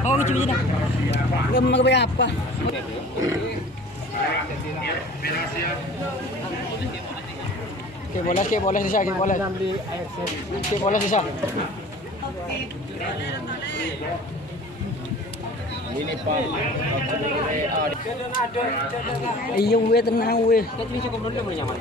Oh, gitu aja dah. Enggak mau bayar apa. Oke, boleh sisa, boleh. Oke, boleh sisa. Ini Pak. Iya, we tenang we. Tapi cukup dulu boleh nyaman.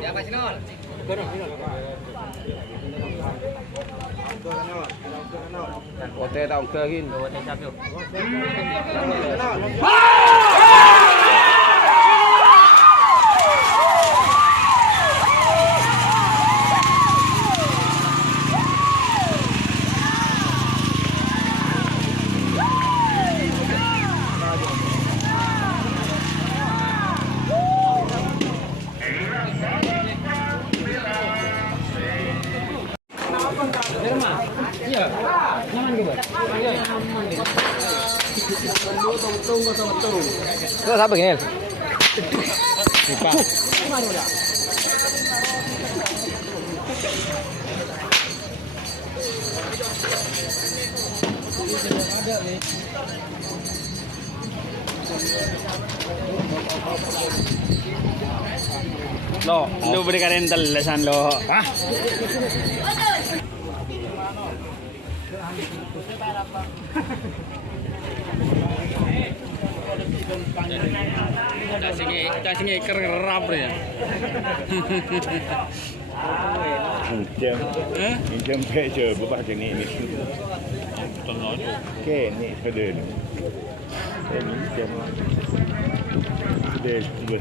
Ya kasih nol. Oke, tahu ke gin. Oke, siap yuk. Iya, nyaman gitu. Iya, nyaman gitu. Tunggu. Terus apa gini? Lupa. Lo, lu berikan rental lesan lo. Hah? Cacingnya kerap ya. Jam peja berapa jenis ni? Okey, ni pada ni. Ini jam. Dia dua.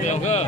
Yang ke.